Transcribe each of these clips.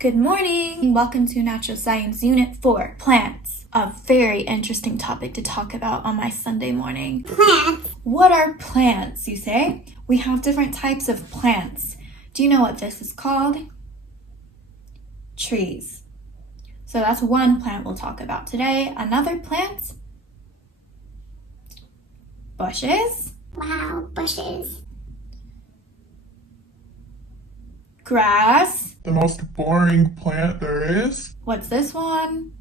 Good morning! Welcome to Natural Science Unit 4, Plants. A very interesting topic to talk about on my Sunday morning. Plants? What are plants, you say? We have different types of plants. Do you know what this is called? Trees. So that's one plant we'll talk about today. Another plant? Bushes. Wow, bushes. Grass. The most boring plant there is? What's this one?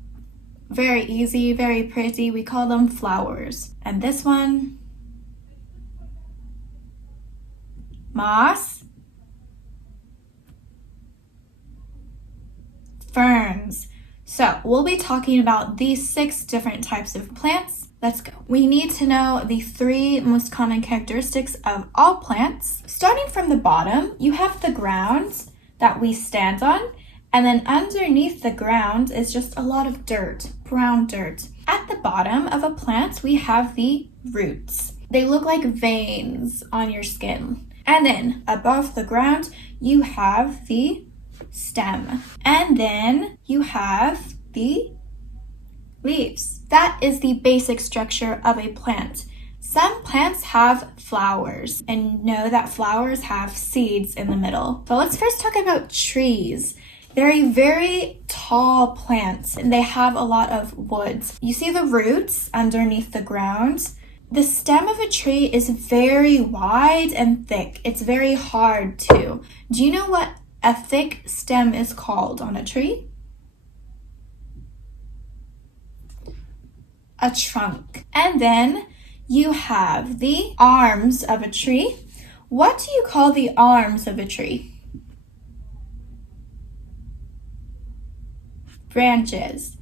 Very easy, very pretty. We call them flowers. And this one? Moss. Ferns. So we'll be talking about these 6 different types of plants. Let's go. We need to know the 3 most common characteristics of all plants. Starting from the bottom, you have the ground that we stand on, and then underneath the ground is just a lot of dirt, brown dirt. At the bottom of a plant, we have the roots. They look like veins on your skin. And then above the ground, you have the stem. And then you have the leaves. That is the basic structure of a plant. Some plants have flowers, and know that flowers have seeds in the middle. So let's first talk about trees. They're a very tall plant, and they have a lot of woods. You see the roots underneath the ground? The stem of a tree is very wide and thick. It's very hard too. Do you know what a thick stem is called on a tree? A trunk. And then you have the arms of a tree. What do you call the arms of a tree? Branches.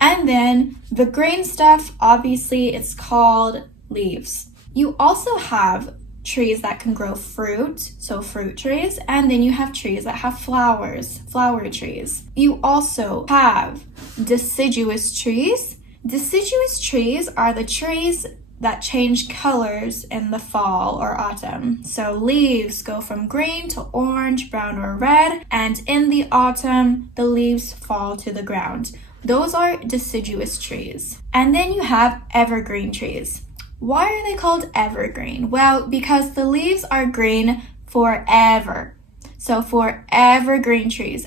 And then the green stuff, obviously it's called leaves. You also have trees that can grow fruit, so fruit trees, and then you have trees that have flowers, flower trees. You also have deciduous trees. Deciduous trees are the trees that change colors in the fall or autumn. So leaves go from green to orange, brown, or red, and in the autumn, the leaves fall to the ground. Those are deciduous trees. And then you have evergreen trees. Why are they called evergreen? Well, because the leaves are green forever. So for evergreen trees.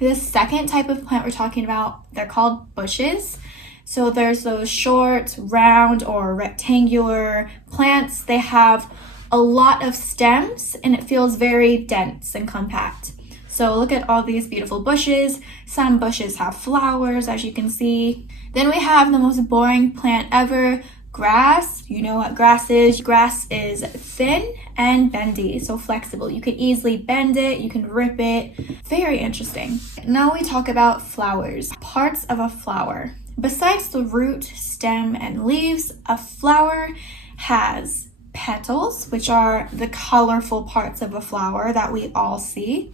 The second type of plant we're talking about, they're called bushes. So there's those short, round, or rectangular plants. They have a lot of stems and it feels very dense and compact. So look at all these beautiful bushes. Some bushes have flowers, as you can see. Then we have the most boring plant ever, grass. You know what grass is. Grass is thin and bendy, so flexible. You can easily bend it, you can rip it. Very interesting. Now we talk about flowers. Parts of a flower. Besides the root, stem, and leaves, a flower has petals, which are the colorful parts of a flower that we all see.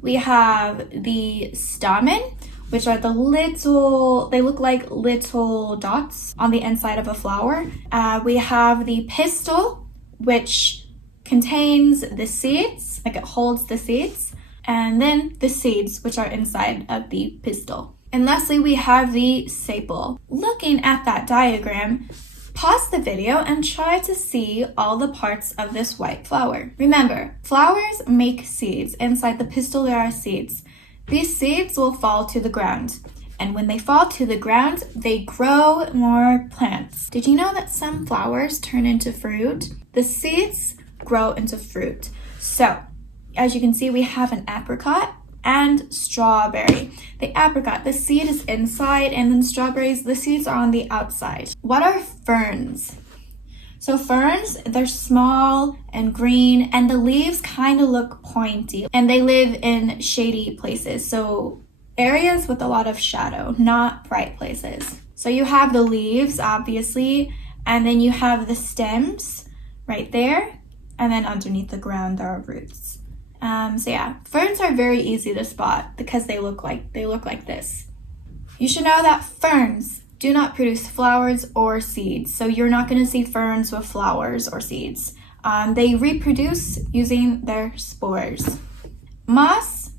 We have the stamen, which are they look like little dots on the inside of a flower. We have the pistil, which contains the seeds, like it holds the seeds, and then the seeds, which are inside of the pistil. And lastly, we have the sepal. Looking at that diagram, pause the video and try to see all the parts of this white flower. Remember, flowers make seeds. Inside the pistil, there are seeds. These seeds will fall to the ground. And when they fall to the ground, they grow more plants. Did you know that some flowers turn into fruit? The seeds grow into fruit. So, as you can see, we have an apricot and strawberry. The apricot, the seed is inside, and then strawberries, the seeds are on the outside. What are ferns? So ferns, they're small and green, and the leaves kind of look pointy, and they live in shady places, so areas with a lot of shadow, not bright places. So you have the leaves, obviously, and then you have the stems right there, and then underneath the ground there are roots. So yeah, ferns are very easy to spot because they look like this. You should know that ferns do not produce flowers or seeds, so you're not going to see ferns with flowers or seeds. They reproduce using their spores. Moss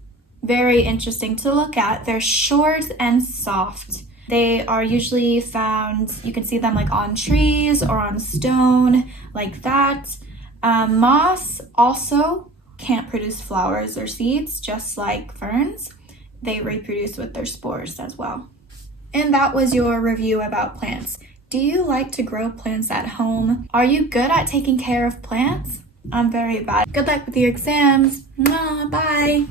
very interesting to look at. They're short and soft. They are usually found, you can see them like on trees or on stone, like that. Moss also can't produce flowers or seeds, just like ferns. They reproduce with their spores as well. And that was your review about plants. Do you like to grow plants at home? Are you good at taking care of plants? I'm very bad. Good luck with your exams. Bye.